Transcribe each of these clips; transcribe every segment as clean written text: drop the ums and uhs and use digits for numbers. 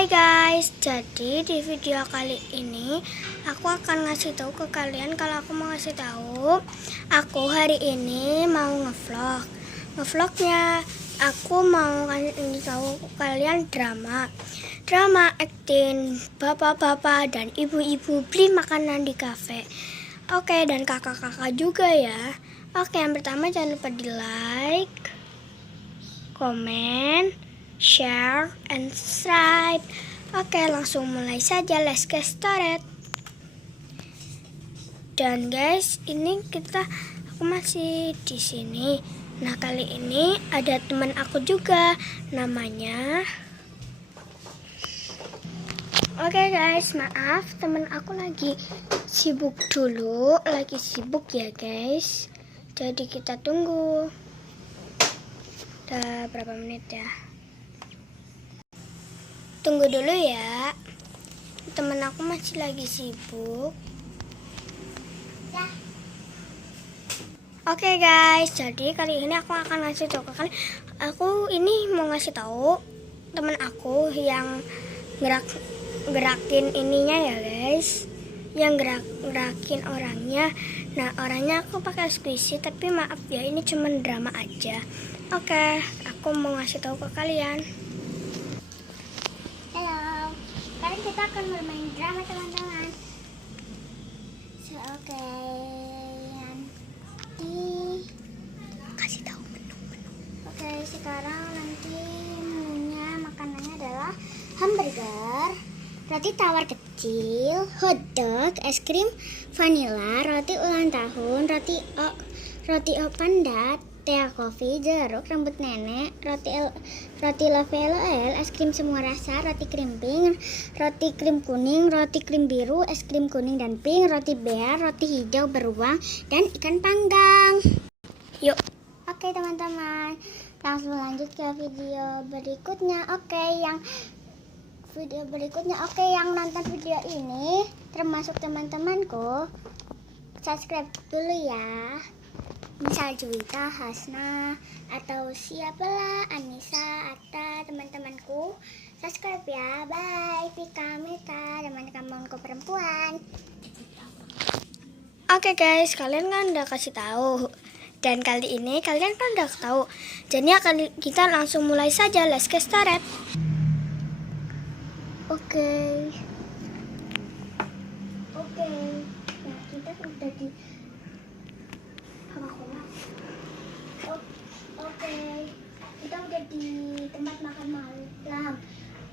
Hai guys, jadi di video kali ini aku akan ngasih tahu ke kalian kalau aku mau ngasih tahu aku hari ini mau ngevlog. Ngevlognya aku mau ngasih tahu ke kalian drama acting bapak-bapak dan ibu-ibu beli makanan di kafe. Oke, dan kakak-kakak juga ya. Oke, yang pertama jangan lupa di like, komen, share, and subscribe. Oke, langsung mulai saja. Let's get started. Dan guys, ini aku masih di sini. Nah, kali ini ada teman aku juga, namanya. Oke guys, maaf teman aku lagi sibuk dulu, lagi sibuk ya guys. Jadi kita tunggu. Udah berapa menit ya? Tunggu dulu ya. Temen aku masih lagi sibuk. Ya. Oke guys, jadi kali ini aku akan ngasih tahu ke kalian. Aku ini mau ngasih tahu temen aku yang gerakin ininya ya guys. Yang gerakin orangnya. Nah, orangnya aku pakai squishy, tapi maaf ya, ini cuma drama aja. Oke, aku mau ngasih tahu ke kalian. Halo, sekarang kita akan bermain drama teman-teman. Oke, nanti kasih tahu menu. Oke, sekarang nanti menunya makanannya adalah hamburger, roti tawar kecil, hotdog, es krim vanila, roti ulang tahun, roti panda, teh kopi, jeruk, rambut nenek, roti LOL, es krim semua rasa, roti krim pink, roti krim kuning, roti krim biru, es krim kuning dan pink, roti bear, roti hijau beruang, dan ikan panggang. Yuk. Oke teman-teman, langsung lanjut ke video berikutnya. Yang nonton video ini termasuk teman-temanku, subscribe dulu ya. Misal Juwita, Hasna, atau siapalah, Anissa, Atta, teman-temanku, subscribe ya. Bye. Vika, Mita, teman-temanku perempuan. Oke guys, kalian kan udah kasih tahu. Dan kali ini kalian kan udah tahu. Jadi kita langsung mulai saja. Let's get started. Oke. Nah, kita udah di Oke, kita udah di tempat makan malam.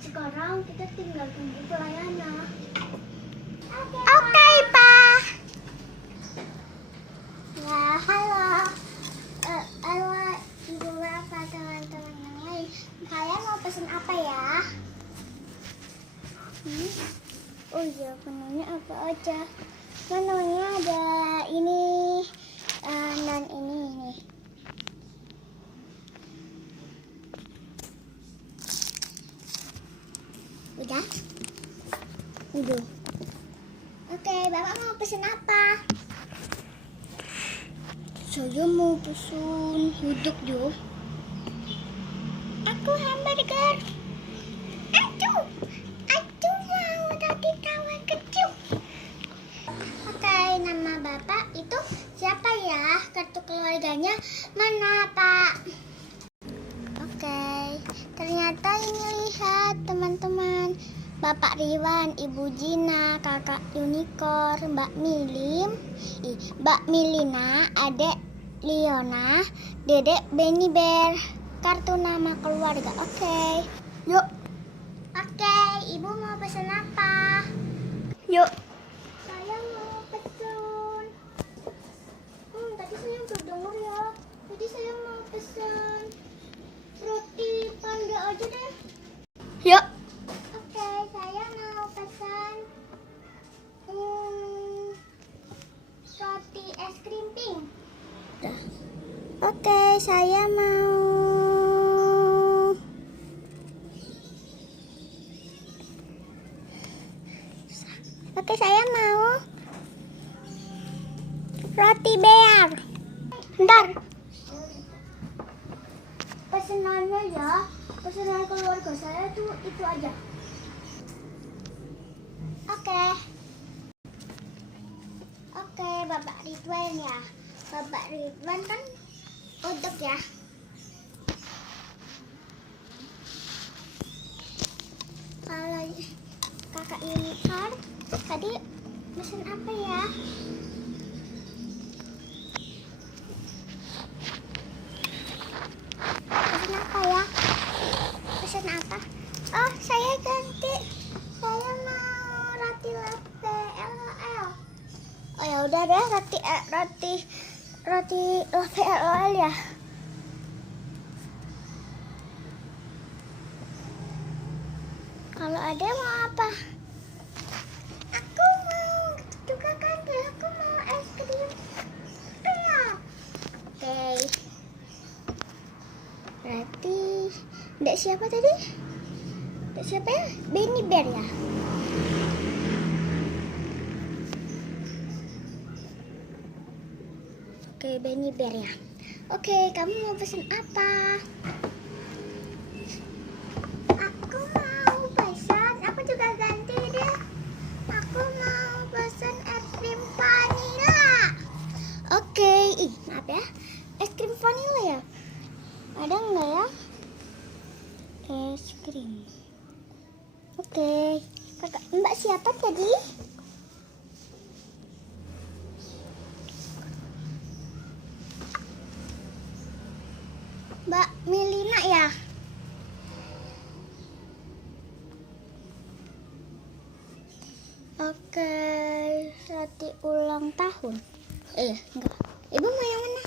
Sekarang kita tinggal tunggu pelayannya. Oke, Pak. Ya, halo. Halo, Ibu Bapak, teman-teman yang lain. Kalian mau pesen apa ya? Oh iya, menunya apa aja? Menunya ada ini dan ini. Udah. Oke, Bapak mau pesen apa? Saya mau pesen hotdog yo. Aku hamburger. Aduh mau roti tawar kecil. Oke, nama Bapak itu siapa ya? Kartu keluarganya mana, Pak? Oke, ternyata ini lihat teman-teman. Bapak Riwan, Ibu Jina, Kakak Unicorn, Mbak Milina, Adek Liona, Dedek Benny Bear. Kartu nama keluarga. Oke. Yuk. Oke, Ibu mau pesan apa? Yuk. Saya mau pesan. Tadi saya udah denger ya. Tadi saya mau pesan roti panda aja deh. Yuk. Oke, saya mau pesan roti es krim pink. Oke, saya mau roti bear. Bentar. Pesenannya ya, pesanan keluarga saya tuh itu aja. Oke. Oke, Bapak Ridwan ya. Bapak Ridwan kan hotdog ya. Kalau kakak Unicorn tadi pesen apa ya? Pesen apa ya? Pesen apa? Oh, saya ganti. Saya mau roti latte LOL. Oh ya udah deh, roti latte LOL ya. Kalau ada mau apa? Aku mau juga kan, aku mau es krim. Ya. Oke. Berarti Dek siapa tadi? Dek siapa ya? Benny Bear ya? Oke, Benny Bear ya. Oke, kamu mau pesen apa? Aku mau pesen, aku juga ganti deh. Aku mau pesen es krim vanilla. Oke, maaf ya. Es krim vanilla ya? Ada nggak ya? Es krim. Oke, kakak Mbak siapa tadi? Mbak Melina ya? Oke, roti ulang tahun. Enggak. Ibu mau yang mana?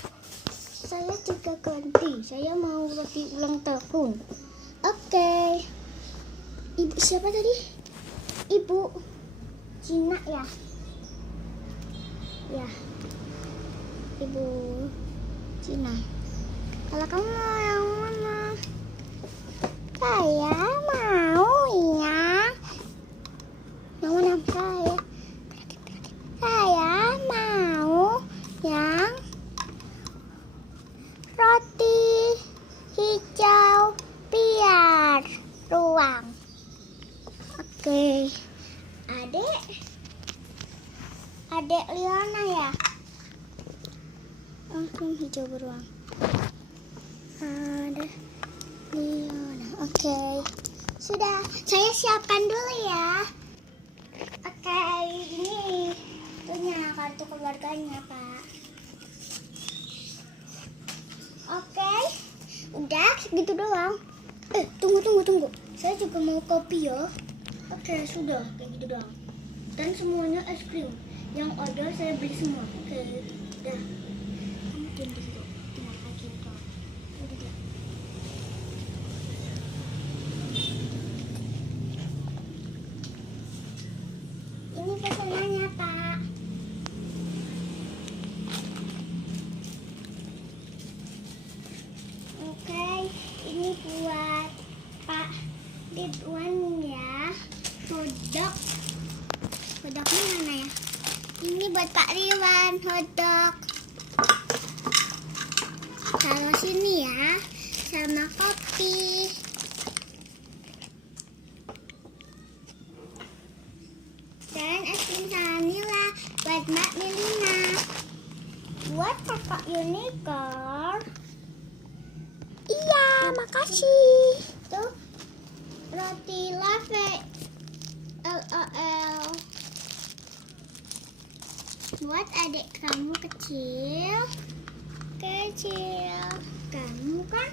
Saya juga ganti. Saya mau roti ulang tahun. Oke. Ibu siapa tadi? Ibu Cina ya? Ya. Ibu Cina. Kalau kamu mau yang mana? Saya mau yang mana? Saya mau yang roti hijau biar ruang. Oke. Adek Liana ya? Hijau beruang. Ada Liana. Oke. Sudah, saya siapkan dulu ya. Oke, ini punya kartu keluarganya, Pak. Oke. Udah segitu doang. Tunggu. Saya juga mau kopi ya. Oke, sudah kayak gitu doang. Dan semuanya es krim. Yang order saya beli semua. Oke, udah. Kamu diam di situ. Tinggal lagi doang. Udah deh. Ini pesanannya, Pak. Oke, ini buat Pak Ridwan ya. Hotdog. Hotdognya mana ya? Ini buat Pak Ridwan hotdog. Taruh sini ya, sama kopi. Dan es krim vanilla buat Mbak Melina. Buat kakak Unicorn. Iya, makasih. Tuh roti latte LOL. Buat adik kamu kecil. Kamu kan